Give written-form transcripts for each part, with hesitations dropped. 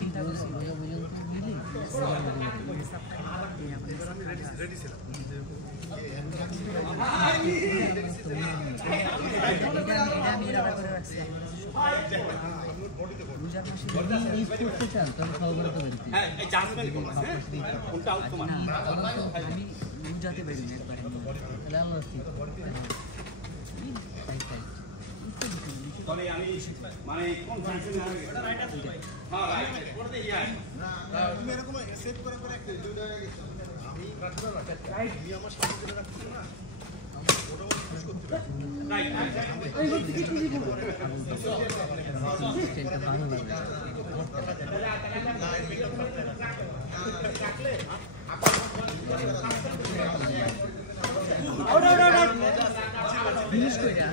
চিন্তা করছি বুঝাতে পারি না মানে কোন ফাংশনে হবে হ্যাঁ রাইট করে দে ইয়া তুমি এরকম সেভ করে করে একটা দুইটা হয়ে গেছে আমি রাইট আমি আমার সামনে করে রাখছি না আমি ওটা পুশ করতে পারি রাইট এই হচ্ছে কি তুমি বলবো সেটা ভালো লাগে রাখলে আউট আউট আউট ফিনিশ কইরা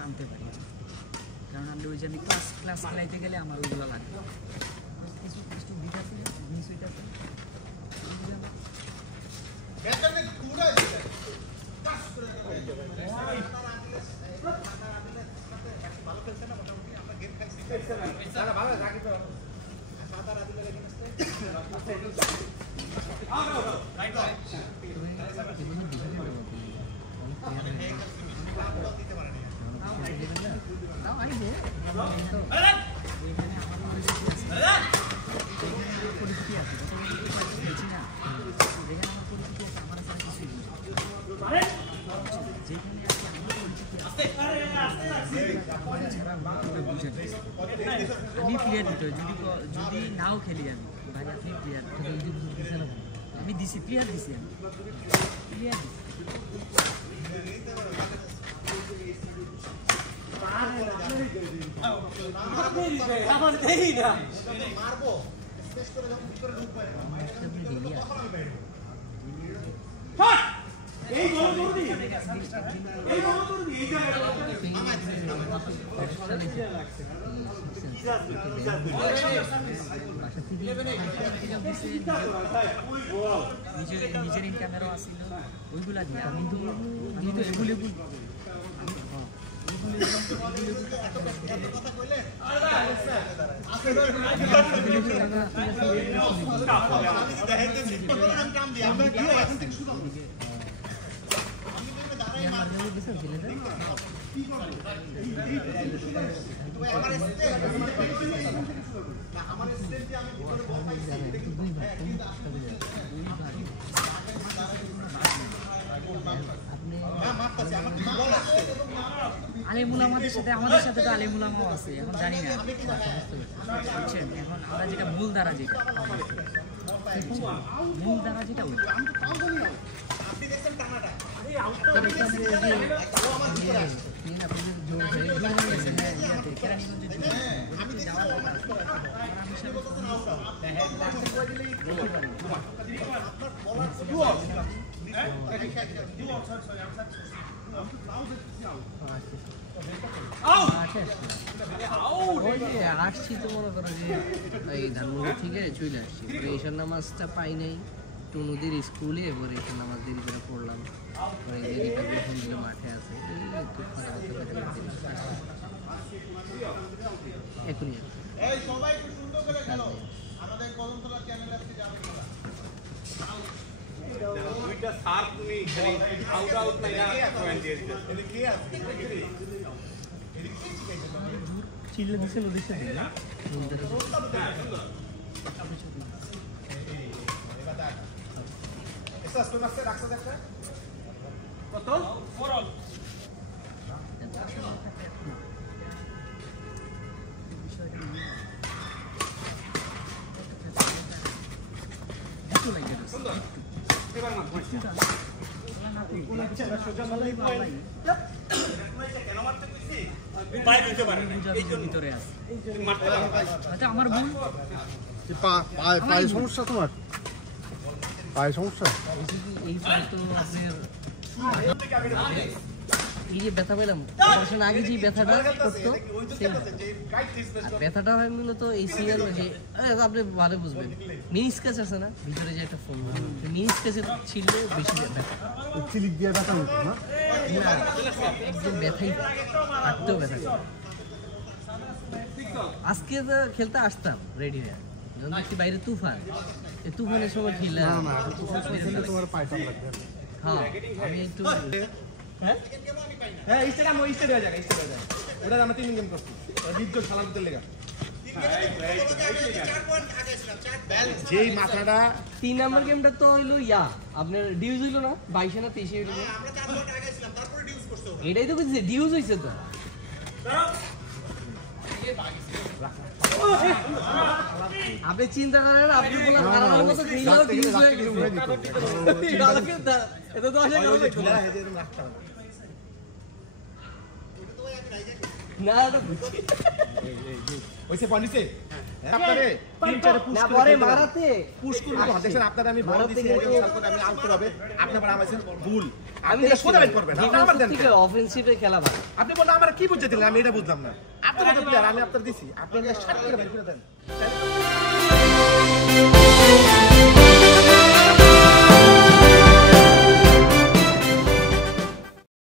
আনতে পারি কারণ আমরা ওই জন্য ক্লাস খেলাইতে গেলে আমার ওইগুলো লাগবে কিছু মিস হইতে ভালো খেলছে না মোটামুটি আমরা গেম খাইছি তারা ভালো রাখি তো সাদা রাতে লেগে গেছে রাইট রাইট দিতে পারে না আইবো পরিস্থিতি আছে দেখছি না দেখেন আমার পরিস্থিতি আছে আমার সাথে কিছু আরে যেখানে আছে আমার পরিস্থিতি আছে আমি প্লেয়ার দিতে যদি নাও খেলি আমি ভাই আপনি প্লেয়ার আমি দিছি প্লেয়ার দিছি আমি প্লেয়ার আমার দেরি না মারবো স্পেস করে যখন ভিতরে ঢুকবে এই বল করবি এই বল করবি এই নিজের ইনকামেরও আসছিল ওইগুলা দিয়ে আমি তো এভেলেবল আলিমুল আমাদের সাথে তো আলিমুল আমাও আছে এখন জানি না বুঝছেন এখন আমরা যেটা মূল ধারা যেটা আসছি তো মনে করো যে এই ধানমন্ডি থেকে চলে আসছি ঈশান নামাজটা পাই নাই টুনুদের স্কুলে এবার ঈশান নামাজ দেরি করে পড়লাম মাঠে আছে এখনই দুইটা সার তুমি খালি আউট আউট না পয়েন্ট দিয়ে দিতে এটা কি আছে এটা কি চিল্লা দিছে দিছে না এসা স্টোন আছে রাখছ দেখতে কত ফরল এবার না সোজা মালাই পাই কেন মারতে কইছি পাই দিতে পারে এই জন্য ভিতরে আছে মারতে আচ্ছা আমার ভুল পায়ে সমস্যা তোমার পায়ে সমস্যা এই তো আপনার এই যে ব্যথা পেলাম অপারেশন আগে যে ব্যথাটা করতো ব্যথাটা হয় মূলত এই সিরিয়াল যে আপনি ভালো বুঝবেন মিনিস্কাস আছে না ভিতরে যে একটা ফোন মিনিস্কাসের ছিললে বেশি ব্যথা সিলিক দিয়ে ব্যথা হতো না একদম ব্যথাই হাঁটতেও ব্যথা আজকে তো খেলতে আসতাম রেডি হয়ে যখন দেখছি বাইরে তুফান এই তুফানের সময় খেলে তোমার পায়টা লাগবে হ্যাঁ আমি একটু হ্যাঁ হ্যাঁ ইনস্টাগ্রাম ও ইনস্টা দেয়া যায় ইনস্টা দেয়া যায় ওটা আমরা 3 গেম করছি বিদ্যুৎ খেলা করতে লেগা যেই মাথাটা 3 নাম্বার গেমটা তো হইলো ইয়া আপনার ডিউজ হইলো না 22 না 23 হইলো আমরা 4 ঘন্টা আগে ছিলাম তারপরে ডিউজ করতে হবে এটাই তো বুঝছি ডিউজ হইছে তো আপনি চিন্তা করেন আপনি বলেন হারানোর মতো খেলাও ডিউজ হয়ে গেছে এটা তো আসলে না না বুঝছি ওইসে পয়েন্টে আপনারে তিনটারে পুশ না করে পরে মারাতে পুশ করব দেখেন আপনারা আমি বল দিছি আমি আউট হবে আপনি বড় আমাছেন ভুল আমি আপনি সোজা বেট করবেন আমার দেন ঠিক অফেন্সিভে খেলা ভালো আপনি বললেন আমার কি বুঝতে দিলেন আমি এটা বুঝলাম না আপনারা তো প্লেয়ার আমি আপনাদের দিছি আপনি 60 করে বের করে দেন